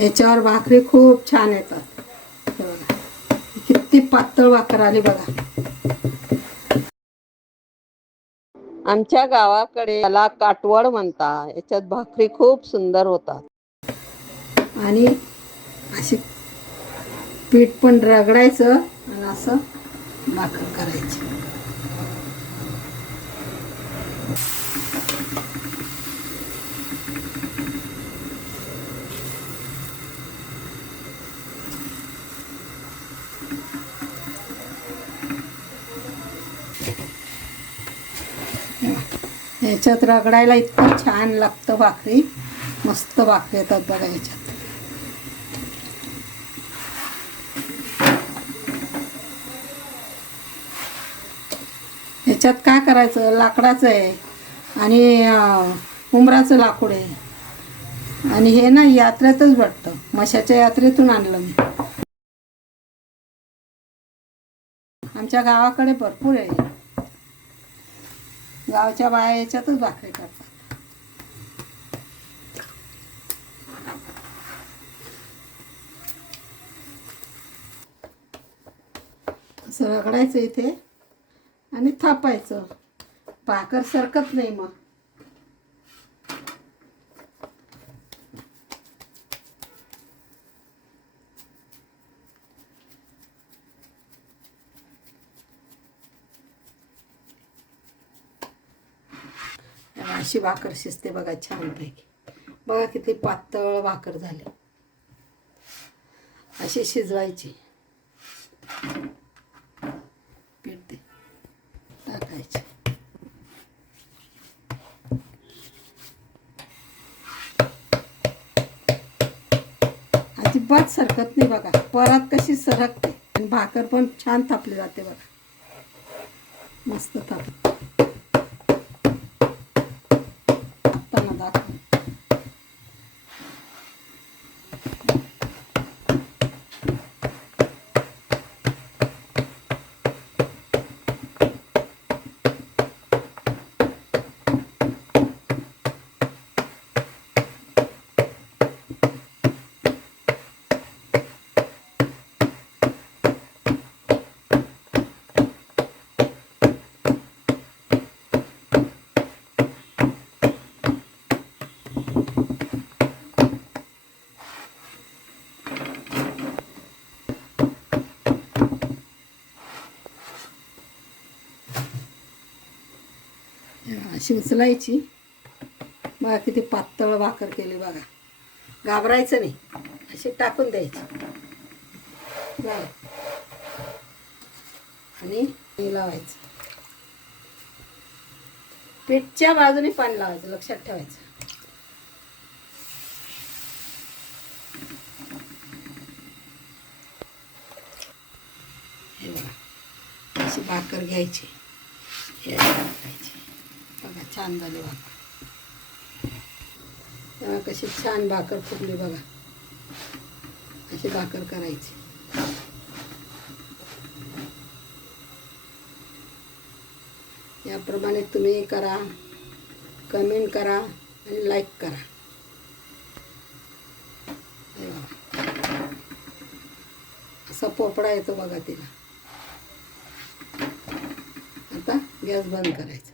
याच्यावर भाकरी खूप छान येतात. हे बघा किती पातळ भाकर आली बघा. आमच्या गावाकडे याला काटवड म्हणतात. याच्यात भाकरी खूप सुंदर होतात. आणि अशी पीठ पण रगडायचं आणि असं भाकर करायची. ह्याच्यात रगडायला इतकं छान लागतं भाकरी. मस्त भाकरी येतात बघा ह्याच्यात ह्याच्यात काय करायचं? लाकडाचं आहे आणि उमराचं लाकूड आहे. आणि हे ना यात्रेतच भेटतं. मशाच्या यात्रेतून आणलं मी. आमच्या गावाकडे भरपूर आहे. गावच्या बाया याच्यातच भाकरी करतात. असं रगडायचं इथे आणि थापायचं. भाकर सरकत नाही मग. अशी भाकर शिजते बघा छानपैकी. बघा किती पातळ भाकर झाली. अशी शिजवायची. पीठ टाकायची. अजिबात सरकत नाही बघा. परत कशी सरकते. आणि भाकर पण छान थापली जाते बघा. मस्त थाप अशी उचलायची बघा किती पातळ भाकर केली बघा. घाबरायचं नाही. अशी टाकून द्यायची. बघा. आणि हे लावायचं. पीठच्या बाजूने पाणी लावायचं. लक्षात ठेवायचं. हे बघा. अशी भाकर घ्यायची. हे टाकायची. बघा छान झाली भाकर. तेव्हा कशी छान भाकर फुगली बघा. अशी भाकर करायची. याप्रमाणे तुम्ही करा कमेंट करा आणि लाईक करा. हे असा पोपडा येतो बघा तिला. आता गॅस बंद करायचा.